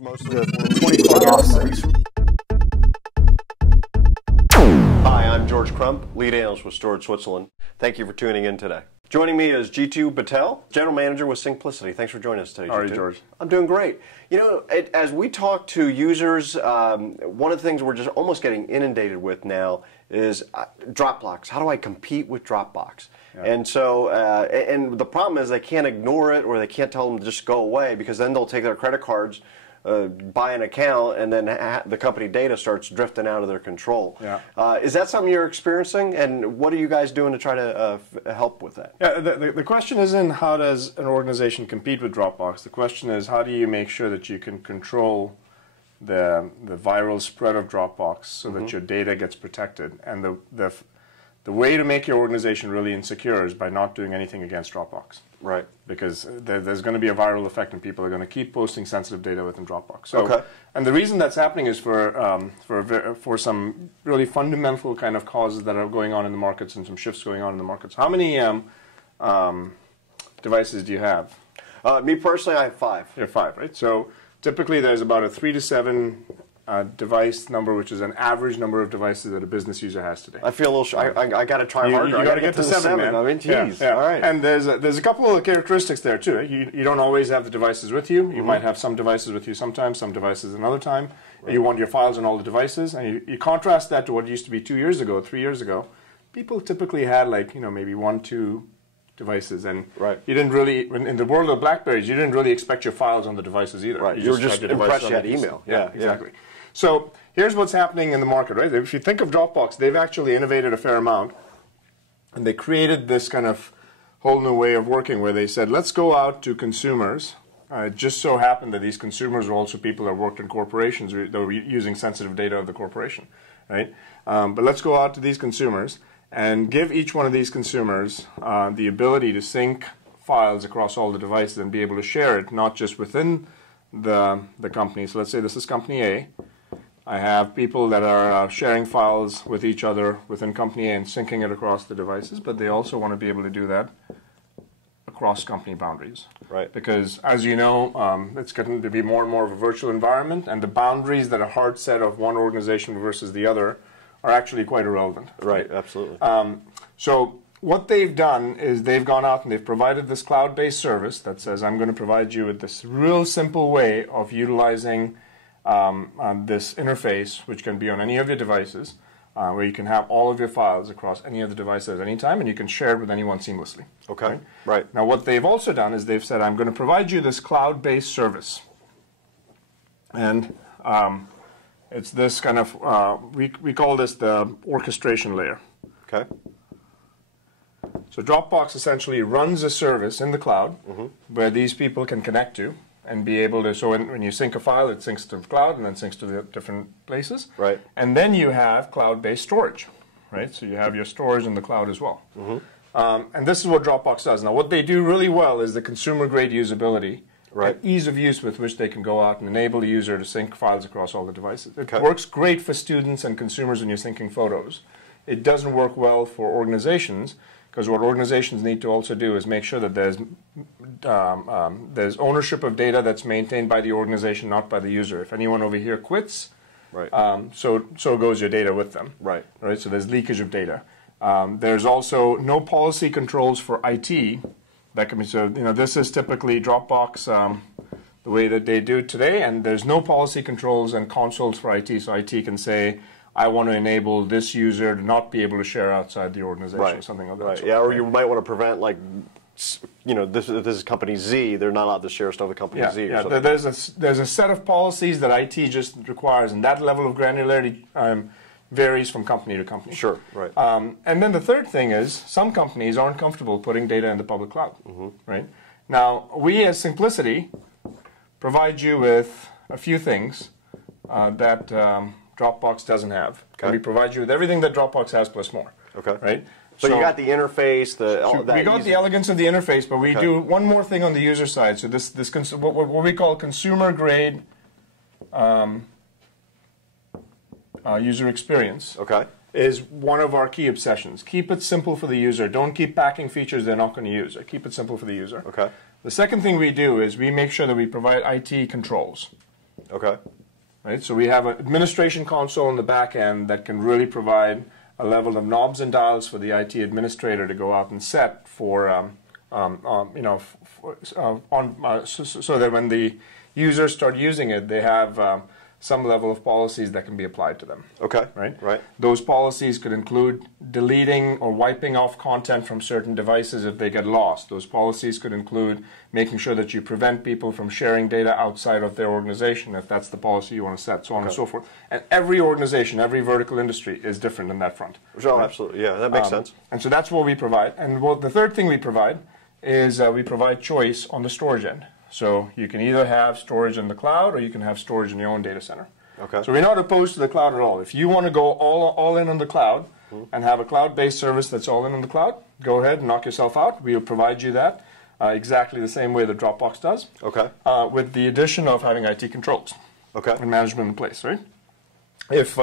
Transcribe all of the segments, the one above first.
Most of the 24 offsets. Hi, I'm George Crump, lead analyst with Storage Switzerland. Thank you for tuning in today. Joining me is Jitu Patel, General Manager with SyncPlicity. Thanks for joining us today, Jitu. How are you, George? I'm doing great. You know, as we talk to users, one of the things we're just almost getting inundated with now is Dropbox. How do I compete with Dropbox? Yeah. And so, and the problem is they can't ignore it, or they can't tell them to just go away, because then they'll take their credit cards, buy an account, and then the company data starts drifting out of their control. Yeah. Is that something you're experiencing, and what are you guys doing to try to help with that? Yeah, the question isn't how does an organization compete with Dropbox. The question is how do you make sure that you can control the viral spread of Dropbox so that your data gets protected. And the way to make your organization really insecure is by not doing anything against Dropbox. Right. Because there's going to be a viral effect, and people are going to keep posting sensitive data within Dropbox. So, and the reason that's happening is for some really fundamental kind of causes that are going on in the markets and some shifts going on in the markets. How many devices do you have? Me personally, I have 5. You have 5, right? So typically there's about a 3 to 7 device number, which is an average number of devices that a business user has today. I feel a little I got to try harder. You got to get to 7, man. I mean, geez. Yeah. All right. And there's a couple of characteristics there too. Right? You don't always have the devices with you. You might have some devices with you sometimes, some devices another time. Right. You want your files on all the devices, and you contrast that to what used to be 2 years ago, 3 years ago. People typically had maybe 1, 2 devices, and you didn't really, in the world of BlackBerrys, you didn't really expect your files on the devices either. Right. You were just impressed you had email. Yeah, exactly. So here's what's happening in the market, right? If you think of Dropbox, they've actually innovated a fair amount, and they created this kind of whole new way of working where they said, let's go out to consumers. It just so happened that these consumers are also people that worked in corporations that were using sensitive data of the corporation, right? But let's go out to these consumers and give each one of these consumers the ability to sync files across all the devices and be able to share it, not just within the company. So let's say this is company A. I have people that are sharing files with each other within company A and syncing it across the devices, but they also want to be able to do that across company boundaries. Right. Because as you know, it's getting to be more and more of a virtual environment, and the boundaries that are hard set of one organization versus the other are actually quite irrelevant. Right, absolutely. So what they've done is they've gone out and they've provided this cloud-based service that says, I'm going to provide you with this real simple way of utilizing this interface, which can be on any of your devices, where you can have all of your files across any of the devices at any time, and you can share it with anyone seamlessly. Okay, right. Now what they've also done is they've said, I'm going to provide you this cloud-based service. And it's this kind of, we call this the orchestration layer. Okay. So Dropbox essentially runs a service in the cloud where these people can connect to and be able to, so when you sync a file, it syncs to the cloud and then syncs to the different places. Right. And then you have cloud-based storage, right? So you have your storage in the cloud as well. And this is what Dropbox does. Now what they do really well is the consumer-grade usability. Right. And ease of use with which they can go out and enable the user to sync files across all the devices. It works great for students and consumers when you're syncing photos. It doesn't work well for organizations, because what organizations need to also do is make sure that there's ownership of data that's maintained by the organization, not by the user. If anyone over here quits, so goes your data with them. Right. Right. So there's leakage of data. There's also no policy controls for IT. That can be, so this is typically Dropbox the way that they do it today, and there's no policy controls and consoles for IT. So IT can say, I want to enable this user to not be able to share outside the organization, or something like that. Right. Yeah, or you might want to prevent, like, this is company Z, they're not allowed to share stuff with company Z. Or something. There's a set of policies that IT just requires, and that level of granularity varies from company to company. Sure, right. And then the third thing is some companies aren't comfortable putting data in the public cloud. Right. Now, we as SyncPlicity provide you with a few things that Dropbox doesn't have. And we provide you with everything that Dropbox has plus more. Okay. Right. So you got the interface, we got the elegance of the interface, but we do one more thing on the user side. So this what we call consumer grade user experience is one of our key obsessions. Keep it simple for the user. Don't keep packing features they're not going to use. Keep it simple for the user. The second thing we do is we make sure that we provide IT controls. Okay. Right? So we have an administration console in the back end that can really provide a level of knobs and dials for the IT administrator to go out and set for, so that when the users start using it, they have some level of policies that can be applied to them. Okay. Right? Right. Those policies could include deleting or wiping off content from certain devices if they get lost. Those policies could include making sure that you prevent people from sharing data outside of their organization, if that's the policy you want to set, so on and so forth. And every organization, every vertical industry is different in that front. Sure, right? Absolutely. Yeah, that makes sense. And so that's what we provide. And the third thing we provide is we provide choice on the storage end. So you can either have storage in the cloud or you can have storage in your own data center. Okay. So we're not opposed to the cloud at all. If you want to go all in on the cloud and have a cloud-based service that's all in on the cloud, go ahead and knock yourself out. We'll provide you that exactly the same way that Dropbox does. Okay. With the addition of having IT controls. Okay. And management in place, right? If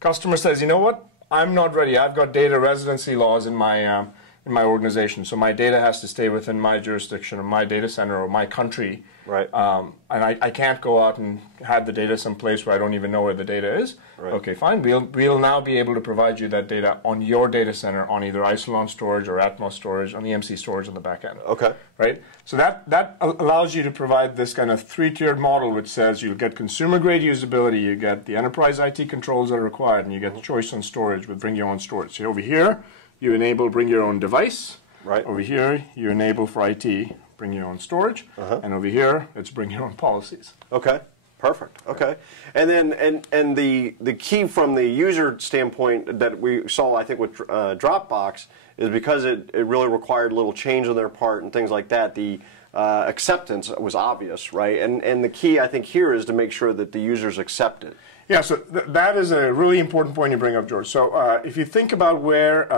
customer says, you know what, I'm not ready. I've got data residency laws in my organization, so my data has to stay within my jurisdiction or my data center or my country. Right. And I can't go out and have the data someplace where I don't even know where the data is. Right. Okay, fine. We'll now be able to provide you that data on your data center on either Isilon storage or Atmos storage on the MC storage on the back end. Okay. Right. So that allows you to provide this kind of three-tiered model, which says you get consumer-grade usability, you get the enterprise IT controls that are required, and you get the choice on storage with bring your own storage. So over here, you enable bring your own device. Right. Over here, you enable for IT bring your own storage. And over here, it's bring your own policies. Okay. Perfect. Okay. And then and the key from the user standpoint that we saw, I think, with Dropbox is because it really required a little change on their part and things like that. The acceptance was obvious, right? And the key, I think, here is to make sure that the users accept it. Yeah, so that is a really important point you bring up, George. So if you think about where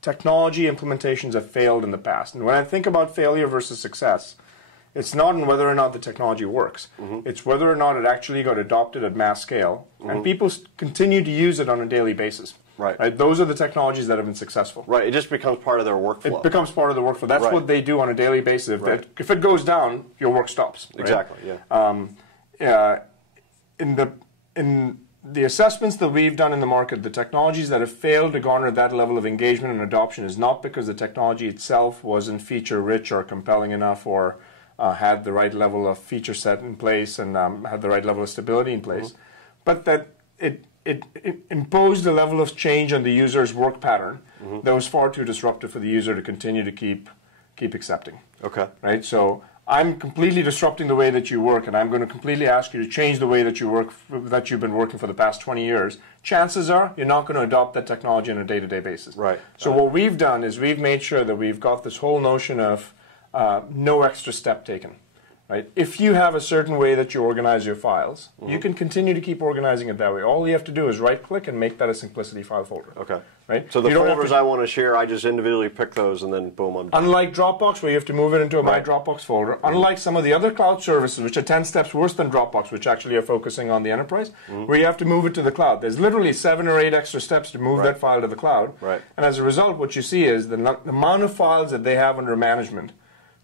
technology implementations have failed in the past, and when I think about failure versus success, it's not in whether or not the technology works. It's whether or not it actually got adopted at mass scale, and people continue to use it on a daily basis. Right. Those are the technologies that have been successful. Right. It just becomes part of their workflow. It becomes part of the workflow. That's what they do on a daily basis. If it goes down, your work stops. Right? Exactly. Yeah. In the assessments that we've done in the market, the technologies that have failed to garner that level of engagement and adoption is not because the technology itself wasn't feature-rich or compelling enough or had the right level of feature set in place and had the right level of stability in place, but that it imposed a level of change on the user's work pattern that was far too disruptive for the user to continue to keep accepting. Okay. Right? So I'm completely disrupting the way that you work, and I'm going to completely ask you to change the way that you work, that you've been working for the past 20 years. Chances are you're not going to adopt that technology on a day-to-day basis. Right. So what we've done is we've made sure that we've got this whole notion of no extra step taken. Right? If you have a certain way that you organize your files, you can continue to keep organizing it that way. All you have to do is right-click and make that a SyncPlicity file folder. Okay. Right? So the folders I want to share, I just individually pick those and then boom, I'm done. Unlike Dropbox, where you have to move it into a My Dropbox folder, unlike some of the other cloud services, which are 10 steps worse than Dropbox, which actually are focusing on the enterprise, where you have to move it to the cloud. There's literally 7 or 8 extra steps to move that file to the cloud. Right. And as a result, what you see is the amount of files that they have under management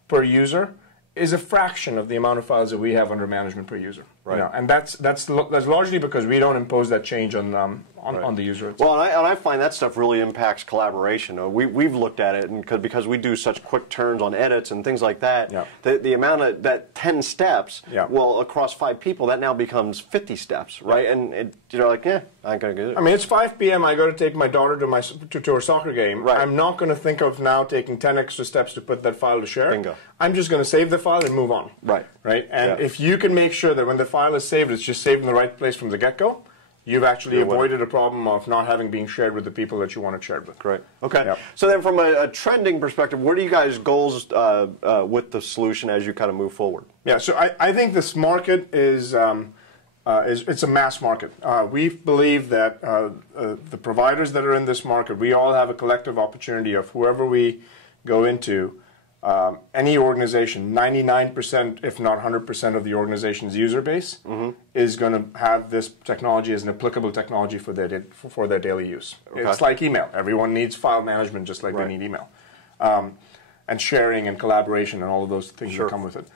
per user is a fraction of the amount of files that we have under management per user. Right. You know, and that's largely because we don't impose that change on the user itself. Well, and I find that stuff really impacts collaboration. We've looked at it, and because we do such quick turns on edits and things like that, the amount of that 10 steps, well, across 5 people, that now becomes 50 steps, right? And you're like, I ain't gonna get it. I mean, it's 5 p.m. I got to take my daughter to her soccer game. Right. I'm not going to think of now taking 10 extra steps to put that file to share. Bingo. I'm just going to save the file and move on. Right. Right. And if you can make sure that when the file is saved, it's just saved in the right place from the get-go, you've actually avoided a problem of not having been shared with the people that you want it shared with. Great. Okay. Yep. So then from a trending perspective, what are you guys' goals with the solution as you kind of move forward? Yeah, so I think this market is it's a mass market. We believe that the providers that are in this market, we all have a collective opportunity of whoever we go into, any organization, 99%, if not 100% of the organization's user base is going to have this technology as an applicable technology for their daily use. Okay. It's like email. Everyone needs file management just like they need email. And sharing and collaboration and all of those things that come with it.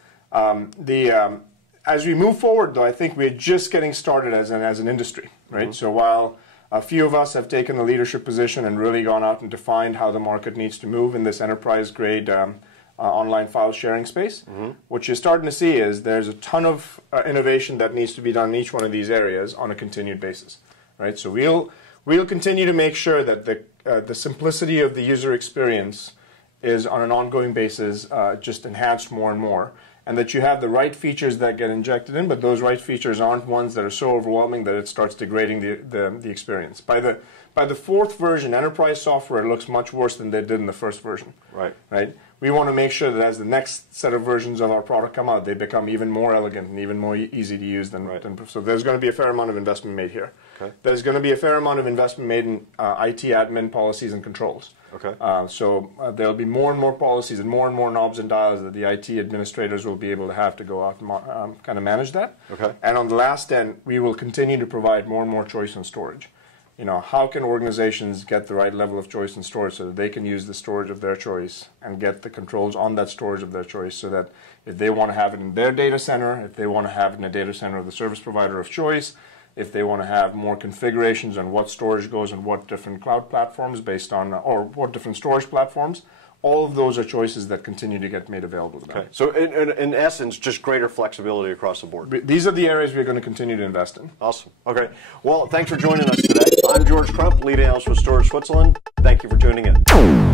as we move forward, though, I think we're just getting started as an industry, right? So while a few of us have taken the leadership position and really gone out and defined how the market needs to move in this enterprise-grade online file sharing space, what you're starting to see is there's a ton of innovation that needs to be done in each one of these areas on a continued basis, right? So we'll continue to make sure that the simplicity of the user experience is on an ongoing basis just enhanced more and more, and that you have the right features that get injected in, but those right features aren't ones that are so overwhelming that it starts degrading the experience. By the fourth version, enterprise software looks much worse than they did in the first version. Right? We want to make sure that as the next set of versions of our product come out, they become even more elegant and even more easy to use than so there's going to be a fair amount of investment made here. There's going to be a fair amount of investment made in IT admin policies and controls. So there'll be more and more policies and more knobs and dials that the IT administrators will be able to have to go out and kind of manage that. And on the last end, we will continue to provide more and more choice in storage. How can organizations get the right level of choice in storage so that they can use the storage of their choice and get the controls on that storage of their choice, so that if they want to have it in their data center, if they want to have it in a data center of the service provider of choice, if they want to have more configurations on what storage goes on what different cloud platforms based on, or what different storage platforms, all of those are choices that continue to get made available to them. So in essence, just greater flexibility across the board. These are the areas we're going to continue to invest in. Awesome. Okay. Well, thanks for joining us today. I'm George Crump, lead analyst with Storage Switzerland. Thank you for tuning in.